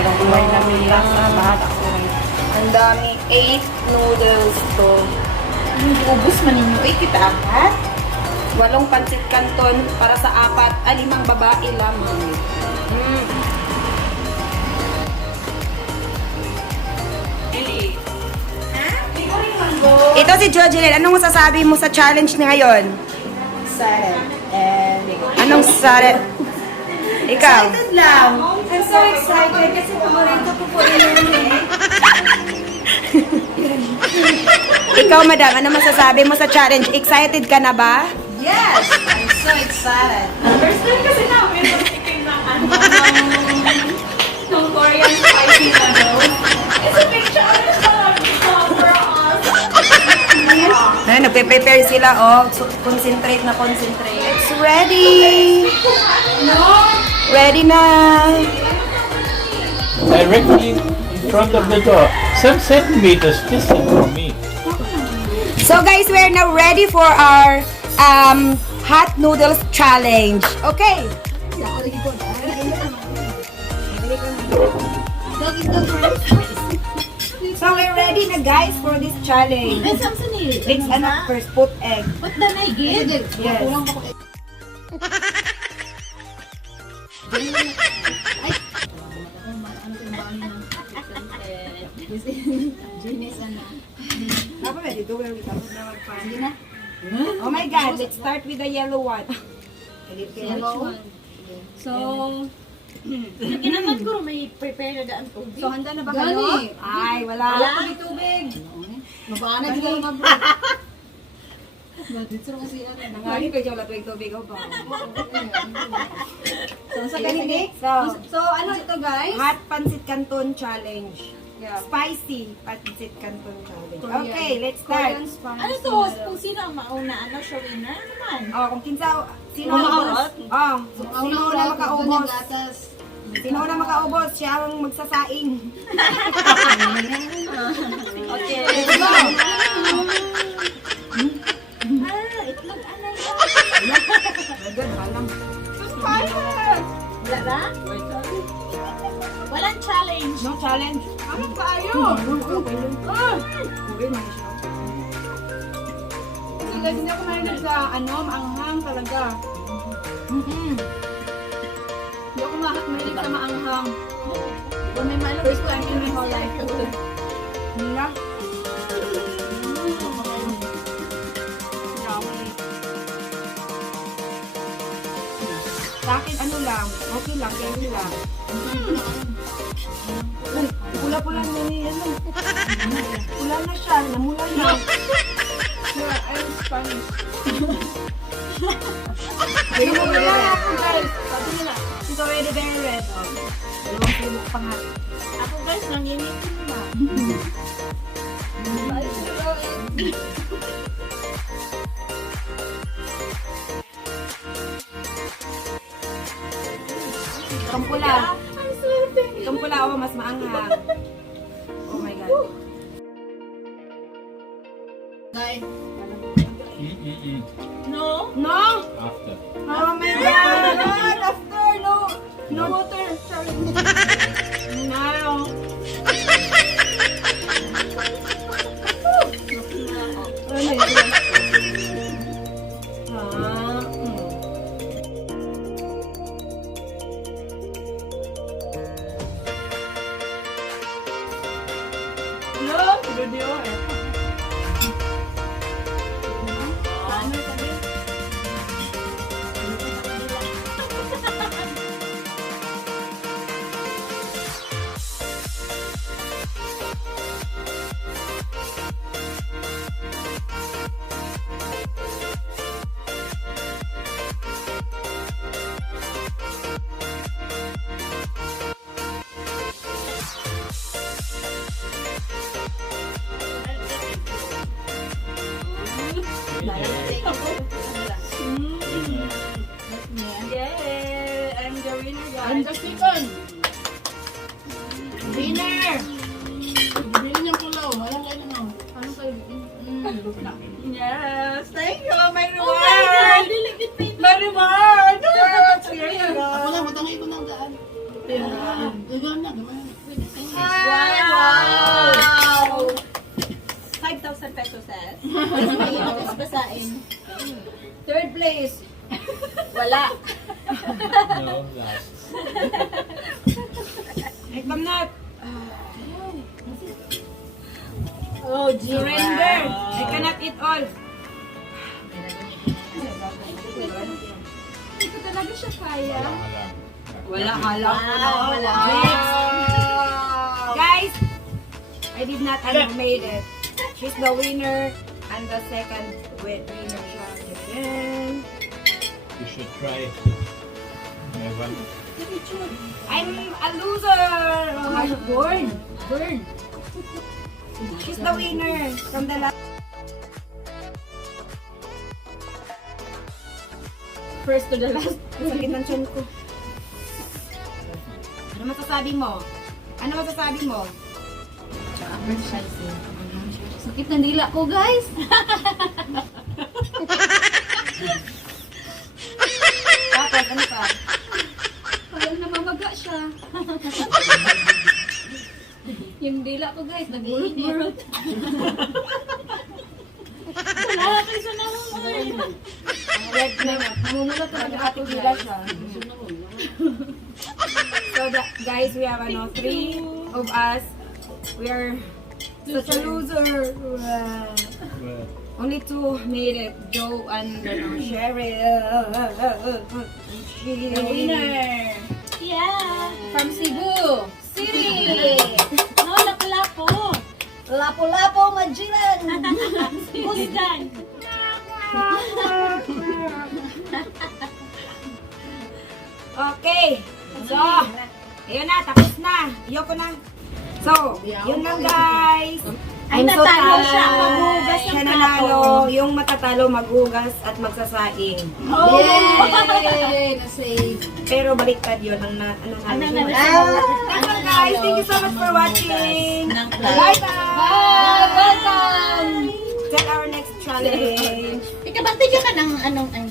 Pero buhay namin lasa, bahala ko. Ang dami. 8 noodles to. Hindi ubus man ninyo. Eh, kita apat. 8 pancit canton para sa 5 babae lamang. Ito si Jojelyn. Anong masasabi mo sa challenge ni ngayon? Excited. And Anong sare? Ikaw? excited lang. I'm so excited kasi paborito ko po yun. Ikaw, madam, ano masasabi mo sa challenge? Excited ka na ba? Yes! I'm so excited. First time kasi namin magtikim ng ng Korean spicy noodles. It's a picture of the for us. Ay, nagpe-prepare sila, oh. So, concentrate na concentrate. It's ready! Ready na! Directly in front of the door. Some centimeters distant from me. So guys, we're now ready for our hot noodles challenge. Okay. So we're ready na guys for this challenge. Mix ano first, put egg. What the nigid? Yes. Oh my God, let's start with the yellow one. Yellow. So, kinaman ko may prepare na daan tubig. So handa na ba kayo? Ay, wala. Tubig. Mabanag sila mga bro. Dito kasi ano. Nangali pa yung latwing tubig ko pa. So, ganito. So, ano ito guys? hot pancit canton challenge. Yeah. Spicy pancit canton challenge. Korean. Okay, let's start. Korean spicy. Ano to? Kung sino ang mauna, ano siya winner? Ano naman? Oh, kung sino Umaurot? Oh, sino na makaubos? gatas. Sino na makaubos? Siya ang magsasaing. Okay. Let's go. Itlog ano Agad, halang. Wala na? Walang challenge. No challenge. Ano pa ayo? Okay na siya. Kasi guys, hindi ako mahilig sa maanghang talaga. Hindi ako mahilig sa maanghang. Kung may malong First time in my whole life. Nila. Sa akin, ano lang, okay lang, carry lang. Pula-pula na niya, ano. Pula na siya, namula na. Yeah, I'm Spanish. Pero mo na ako, guys. Sabi nila, it's already very red. Oh. Dalawang sibok pa nga. Ako guys, nangingitin na. Itong pula. Itong pula, oh, mas maanghang. Oh my God. Guys, No? No! After. Oh my God! After, no! No water. Sorry. No. Ano yun? No? Video eh. Ano sabi? Yay! I'm the winner, guys. I'm the second. Winner! Bilhin yung pulaw. Walang kayo na. Ano kayo? Yes! Thank you! My Oh my reward! God! Diligid pa My reward! Yes! Here you go! Ako lang, matangay ko ng daan. Gagawin na, gawin na. No, last. I cannot. Oh, Surrender. I cannot eat all. Hindi ko talaga siya kaya. Wala ka lang. Wala. Next. Guys, I did not made it. She's the winner and the second winner siya. Again. You should try. Never. I'm a loser. Burn. She's the winner from the last. First to the last. Sakit ng tiyan ko. Ano masasabi mo? Ano masasabi mo? Sakit ng dila ko, guys. Tapos, ano pa? Parang namamaga siya. Yung dila ko, guys, nagburot-burot. Wala kayo sa naman. Red na. Namumula talaga ating dila siya. So, guys, we have 3 of us. We are such a loser. Well, Only 2 made it. Joe and Cheryl. The winner. Yeah. From Cebu City. No, lapu-lapo. Lapu-lapo, majiran. Who's done? Okay. So, ayun na. Tapos na. Ayoko na. So, yun lang guys. I'm so natalo siya. tired. Maghugas ng Siya plato. nanalo. Yung matatalo maghugas at magsasaing. Oh. Yay! Na-save. Pero baliktad yun. Ang nanalo siya. Ano Guys, thank you so much for watching. Bye. Bye-bye. Welcome. Till our next challenge. Ikaw, bang tigyan ka ng anong ay?